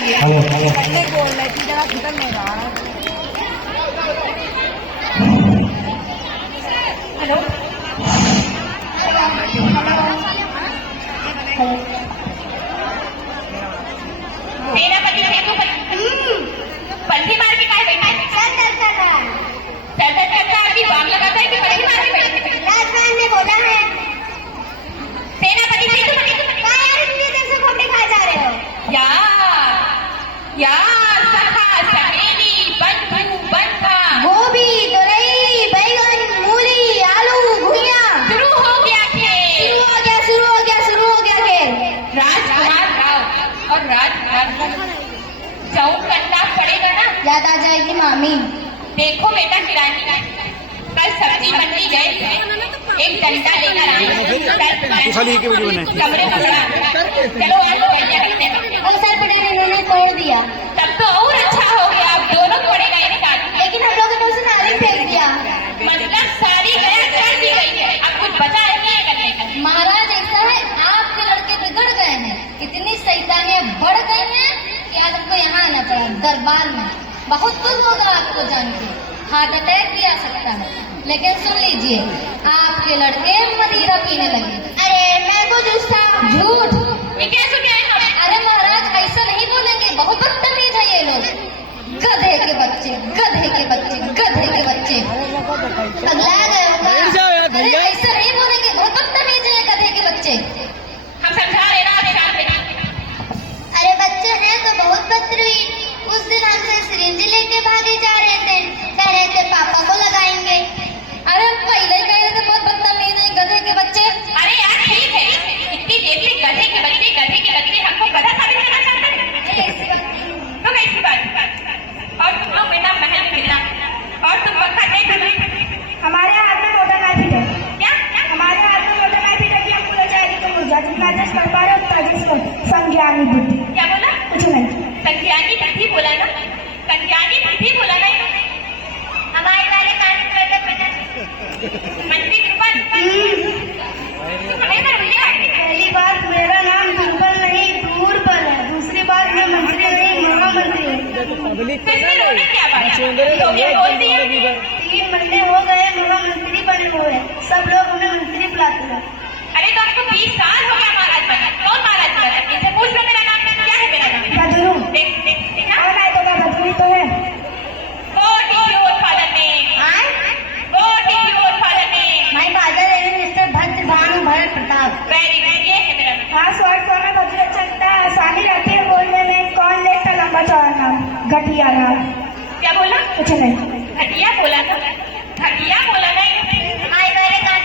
पहले बोल रही थी जरा खत्म नहीं रहा। हेलो सेनापति पलटी मार के काय बैठा सर करता था अभी बाम लगाता है कि पलटी मार के बैठा राजवान ने बोला है सेनापति से तुम यार इतनी देर से घूमने खा जा रहे हो यार सखा सहेली बंधु बंधा गोभी तुरई बैगन मूली आलू घुइया शुरू हो गया खेल राजकुमार राव और राजकुमार जाऊं करना पड़ेगा ना। याद आ जाएगी मामी। देखो बेटा किरानी कल सब्जी मंडी गए एक डंडा लेकर आए कमरे में चलो आज बढ़िया करते हैं। सर पटेल इन्होंने तोड़ दिया तब तो और अच्छा हो गया। अब दोनों पड़ेगा एक साथ लेकिन हम लोगों ने उसे नाली फेंक दिया मतलब सारी गया कर दी गई है। अब कुछ बचा नहीं है करने का। महाराज ऐसा है आपके लड़के बिगड़ गए हैं इतनी शैतानियां बढ़ गई हैं कि आज हमको यहाँ आना पड़ा दरबार में। बहुत दुख होगा आपको जान के हार्ट अटैक भी आ सकता है। लेकिन सुन लीजिए आपके लड़के मदिरा पीने लगे। अरे मैं तो झूठ अरे महाराज ऐसा नहीं बोलेंगे बहुत बदतमीज है ये लोग। गधे के बच्चे पगला गए होगा। अरे ऐसा नहीं बोलेंगे बहुत बदतमीज है गधे के बच्चे। हम समझा रहे ना अरे बच्चे हैं तो बहुत बदतमीज। उस दिन हमसे सिरिंज लेके भागे जा रहे थे कह रहे थे पापा को लगाएंगे। अरे पहले कह रहे थे बहुत बदतमीज है गधे के बच्चे। अरे यार ठीक है इतनी देर से गधे के बच्चे हमको गधा साबित करना चाहते हैं तो कैसी बात। और तुम लोग बेटा महल में मिलना और तुम पंखा नहीं हमारे हाथ में मोटा मैजिक है। क्या हमारे हाथ में मोटा मैजिक है कि हम पूरा चाहेंगे तो मुझे जितना आदेश कर पा रहे हो ताजिश कर संज्ञानी बुद्धि। क्या बोला कुछ नहीं संज्ञानी बुद्धि बोला ना हमारे वाले कान मंत्री कृपा पहली बात मेरा नाम दुर्बल नहीं दूरबल है। दूसरी बात मैं मंत्री नहीं महामंत्री हूँ। क्या बात 3 महीने हो गए महामंत्री बने हुए सब लोग हमें मंत्री बुलाते हैं। अरे तो आपको 20 साल हो गया महाराज बना कौन महाराज बना इनसे पूछ लो मेरा नाम क्या है। मेरा नाम बदरू देखना तो क्या बदरू तो है। My father is Mr. भद्र भानु भरत प्रताप। वेरी गुड ये है मेरा। हाँ शॉर्ट फॉर्म में बहुत अच्छा लगता है आसानी रहती है बोलने में। कौन लेता लंबा चौड़ा नाम घटिया नाम। क्या बोला कुछ नहीं घटिया बोला ना हमारे वाले कान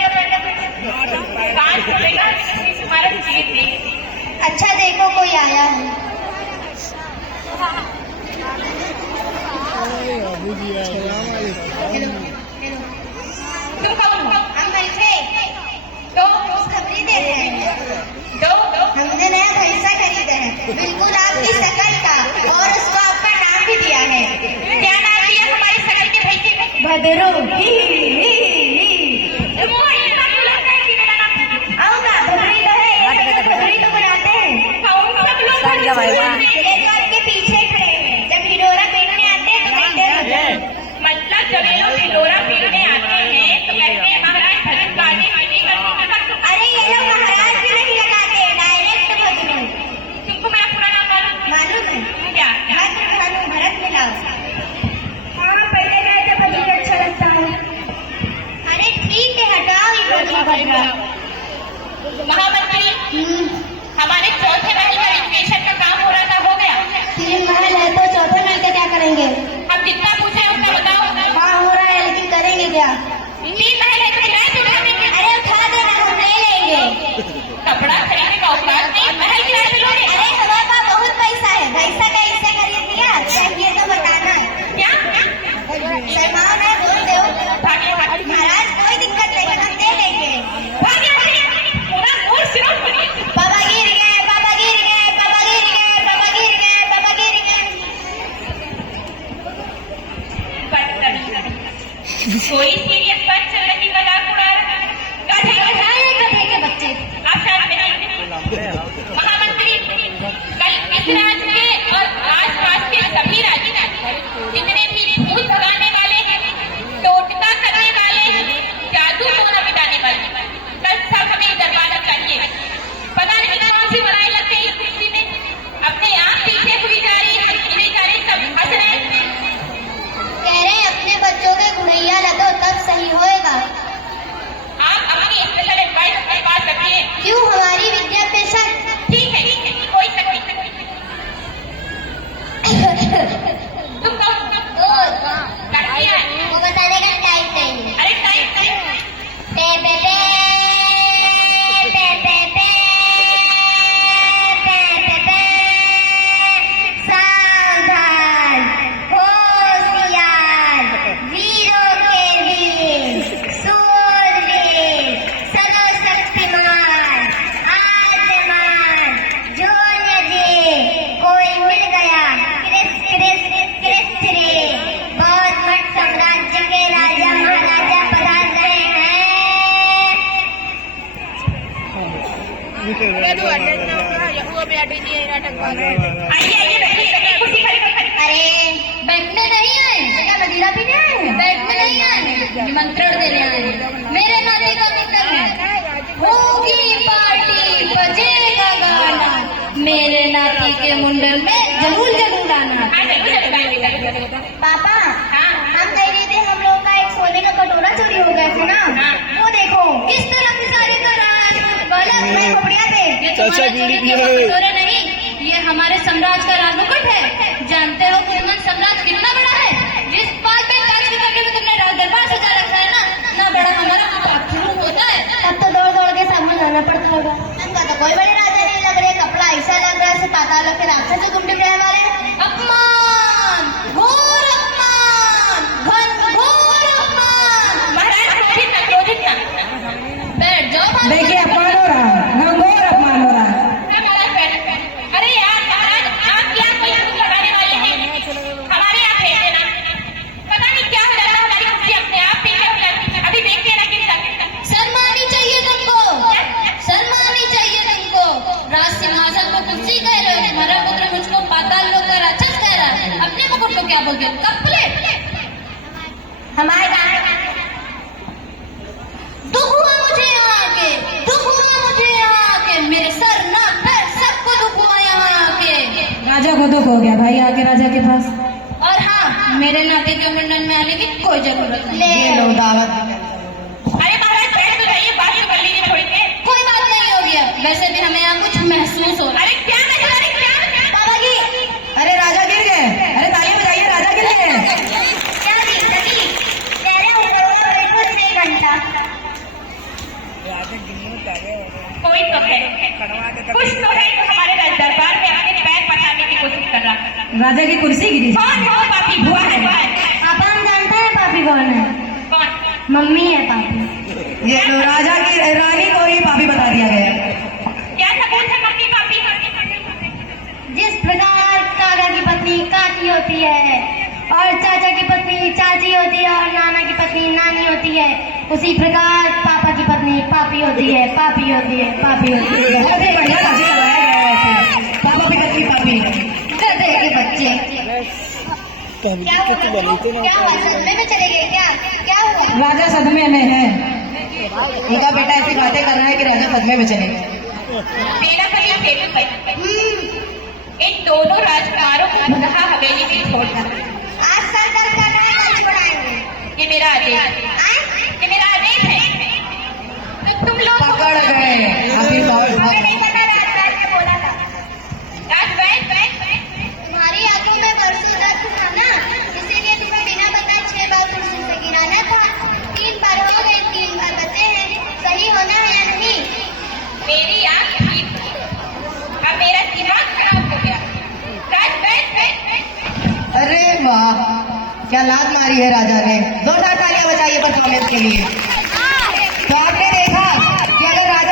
खोलेगा तुम्हारा जीत नहीं। अच्छा देखो कोई आया है। हम भैंसे तो खबरी दे रहे हैं तो हमने नया भैंसा खरीदा है बिल्कुल आपकी शकल का और उसको आपका नाम भी दिया है। क्या नाम दिया हमारी शकल के भैंसे को? भदरू। आओगा भदरी तो है भदरी तो बुलाते हैं ये जो आपके पीछे खड़े हैं जब हिडोरा पीटने आते हैं तो कहते हैं मतलब जब ये लोग हिडोरा पीटने आते हैं तो कहते हैं महाराज भजन गाने नहीं करते। अरे ये लोग महाराज भी नहीं लगाते डायरेक्ट भजन। तुमको मेरा पूरा नाम मालूम है क्या? भद्र भानु भरत मिलाओ। हाँ पहले गए थे भजन अच्छा लगता है। अरे ठीक है हटाओ ये भजन। महामंत्री हमारे चौथे महल का रिनोवेशन का काम हो रहा था हो गया। 3 महल है तो चौथे महल का क्या करेंगे? अब जितना पूछे उतना बताओ। हाँ हो रहा है लेकिन करेंगे क्या? 3 महल है तो किराए से उठा देंगे। अरे उठा देना हम ले लेंगे। कपड़ा खरीदने का औकात नहीं महल किराए पे लोगे। अरे हमारे पास बहुत पैसा है पैसा का हिस्सा खरीद लिया चाहिए तो बताना। क्या शर्माओ ना बोल दो महाराज कोई दिक्कत नहीं हम दे लेंगे। पूरा मूड सिरों बाबा गिर गए कोई सीरियस बात चल रही मजाक उड़ा रहा है। गधे के बच्चे आप शायद महामंत्री कल इस राज्य के और आइए आइए बैठिए, कुर्सी खाली करो। अरे बैठने नहीं आए, क्या मदिरा पीने आए हैं? बैठने नहीं आए, निमंत्रण देने आए हैं। मेरे नाते का मिलन है, होगी पार्टी, बजेगा गाना, मेरे नाती के मुंडन में जरूर जरूर आना। पापा, हम कह रहे थे हम लोग का एक सोने का कटोरा चोरी हो गया था ना, वो देखो किस तरह की साड़ी कर रहा है, गलत है कपड़िया पे। ये तुम्हारा चोरी का कटोरा नहीं, ये हमारे साम्राज्य का राजमुकुट है। जानते हो कुलमन साम्राज्य कितना बड़ा है? जिस बात में कांच के कमरे में तुमने राज दरबार सजा रखा है ना बड़ा हमारा बाथरूम होता है। तब तो दौड़ दौड़ के सामने जाना पड़ता होगा। हमका तो कोई बड़े राजा नहीं लग रहे, कपड़ा ऐसा लग रहा है पाताल के राक्षस से तुम रहे वाले। अपमान, घोर अपमान, घोर अपमान। महाराज क्रोधित ना, बैठ जाओ। देखिए अपमान हो रहा है, घोर अपमान हो रहा है। अरे यार महाराज, आप क्या कोई कुछ लगाने वाले हैं? हमारे यहाँ भेज देना, पता नहीं क्या हो जाता है, हमारी कुर्सी अपने आप पीछे हो जाती है। अभी देखते ना किस शर्म आनी चाहिए तुमको, शर्म आनी चाहिए तुमको। राज सिंहासन को कुर्सी कह रहे हो, तुम्हारा पुत्र मुझको पाताल लोक का राक्षस कह रहा है, अपने मुकुट को क्या बोलते हो? कपले हमारे दुख हुआ मुझे यहाँ आके, दुख हुआ मुझे यहाँ आके, मेरे सर नाक पैर सबको दुख हुआ यहाँ आके। राजा को दुख हो गया भाई आके राजा के पास। और हाँ, मेरे नाते के मुंडन में आने की कोई जरूरत नहीं। ये लो दावत। अरे महाराज बैठ तो जाइए, बात तो कर लीजिए थोड़ी देर। कोई बात नहीं हो गया, वैसे भी हमें यहाँ कुछ महसूस हो रहा है। अरे क्या नहीं, अरे क्या बाबा जी, अरे राजा गिर गए, अरे ताली बजाइए, राजा गिर गए। क्या दी सखी? तेरे ऊपर बैठो 1 घंटा। कोई तो है, कुछ तो है जो हमारे राज दरबार में अपने पैर पसारने की कोशिश कर रहा है। राजा की कुर्सी गिरी। कौन है वो पापी? बुआ है, बुआ है। पापा हम जानते हैं पापी कौन है? कौन? मम्मी है पापी। ये लो राजा की रानी को ही पापी बता दिया गया। क्या सबूत है मम्मी पापी? जिस प्रकार काका की पत्नी काकी होती है और चाचा की पत्नी चाची होती है और नाना की पत्नी नानी होती है, उसी प्रकार पापा की पत्नी पापी होती है, पापी होती है, पापी होती है। बहुत ही बढ़िया राजी लगाया गया है ऐसे। पापा भी कतली पापी। गधे के बच्चे। क्या हुआ? सदमे में चले गए क्या? क्या हुआ? राजा सदमे में है, उनका बेटा ऐसी बातें कर रहा है कि राजा सदमे में चले गए। मेरा कहीं फेवरेट है, इन दोनों राजकुमारों को भगहा हवेली में छोड़ना। आज सर दर्द कर रहा है, कल बढ़ाएंगे। ये मेरा आदेश, ये मेरा आदेश है। तो तुम लोग पकड़ गए अभी बहुत हमें नहीं पता, राज ने बोला था। तुम्हारी आंखों में बरसों दर्द था ना, इसीलिए तुम्हें बिना बताए 6 बार कुर्सी से गिराना था। 3 बार हो गए, 3 बार बचे हैं। सही होना है या नहीं? मेरी आँख ठीक थी, अब मेरा दिमाग खराब हो गया। अरे वाह, क्या लात मारी है राजा ने। जोरदार तालियां बजाइए परफॉर्मेंस के लिए।